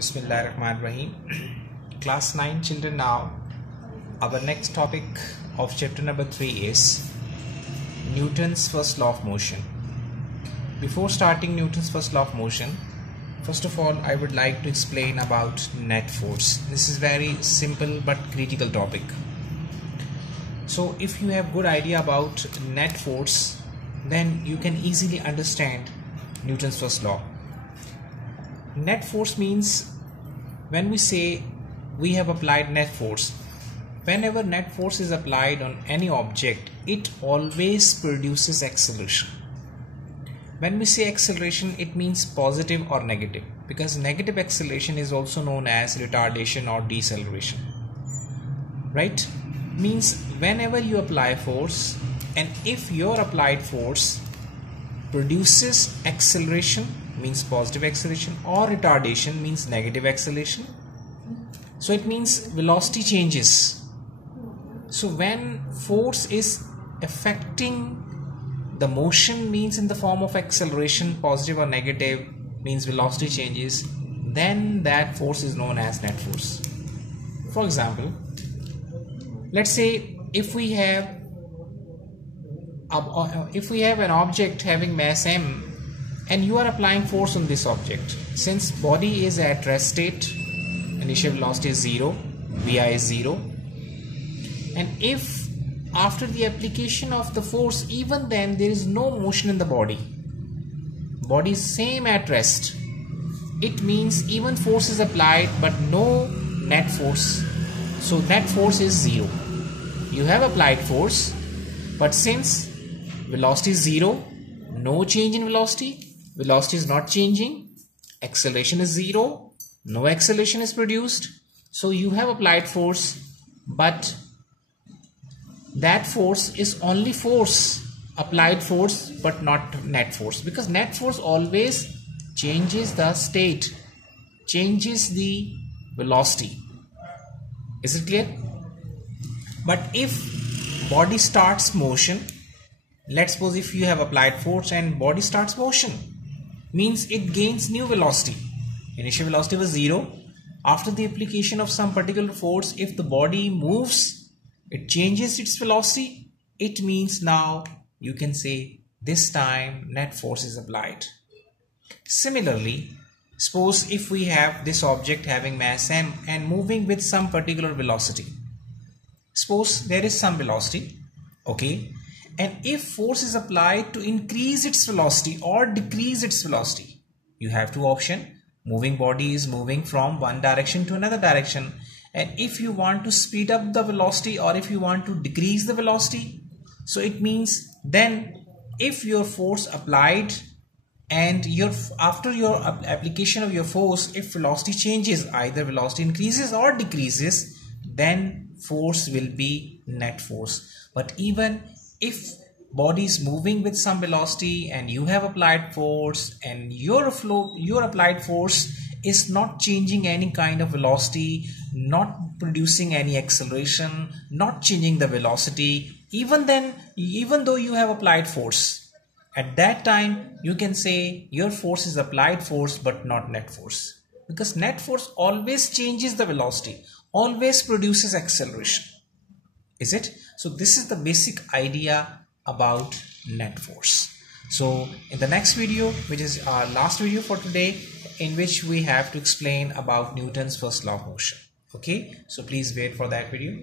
Bismillahirrahmanirrahim. Class 9 children, now our next topic of chapter number 3 is Newton's first law of motion. Before starting Newton's first law of motion, first of all I would like to explain about net force. This is very simple but critical topic. So if you have good idea about net force, then you can easily understand Newton's first law. Net force means when we say we have applied net force, whenever net force is applied on any object, it always produces acceleration. When we say acceleration, it means positive or negative, because negative acceleration is also known as retardation or deceleration, right? Means whenever you apply force, and if your applied force produces acceleration, means positive acceleration, or retardation means negative acceleration, so it means velocity changes. So when force is affecting the motion, means in the form of acceleration, positive or negative, means velocity changes, then that force is known as net force. For example, let's say if we have an object having mass m, and you are applying force on this object. Since body is at rest state, initial velocity is 0, Vi is 0, and if after the application of the force, even then there is no motion in the body is same at rest, it means even force is applied but no net force. So net force is 0. You have applied force, but since velocity is 0, no change in velocity is not changing, acceleration is 0, no acceleration is produced, so you have applied force, but that force is only force, applied force, but not net force, because net force always changes the state, changes the velocity. Is it clear? But if body starts motion, let's suppose if you have applied force and body starts motion, means it gains new velocity. Initial velocity was 0. After the application of some particular force, if the body moves, it changes its velocity. It means now you can say this time net force is applied. Similarly, suppose if we have this object having mass m and moving with some particular velocity. Suppose there is some velocity, okay? And if force is applied to increase its velocity or decrease its velocity, you have two options. Moving body is moving from one direction to another direction. And if you want to speed up the velocity or if you want to decrease the velocity, so it means then if your force applied and after your application of your force, if velocity changes, either velocity increases or decreases, then force will be net force. But even if body is moving with some velocity and you have applied force and your applied force is not changing any kind of velocity, not producing any acceleration, not changing the velocity, even though you have applied force, at that time you can say your force is applied force but not net force, because net force always changes the velocity, always produces acceleration. Is it? So this is the basic idea about net force. So in the next video, which is our last video for today, in which we have to explain about Newton's first law of motion. Okay, so please wait for that video.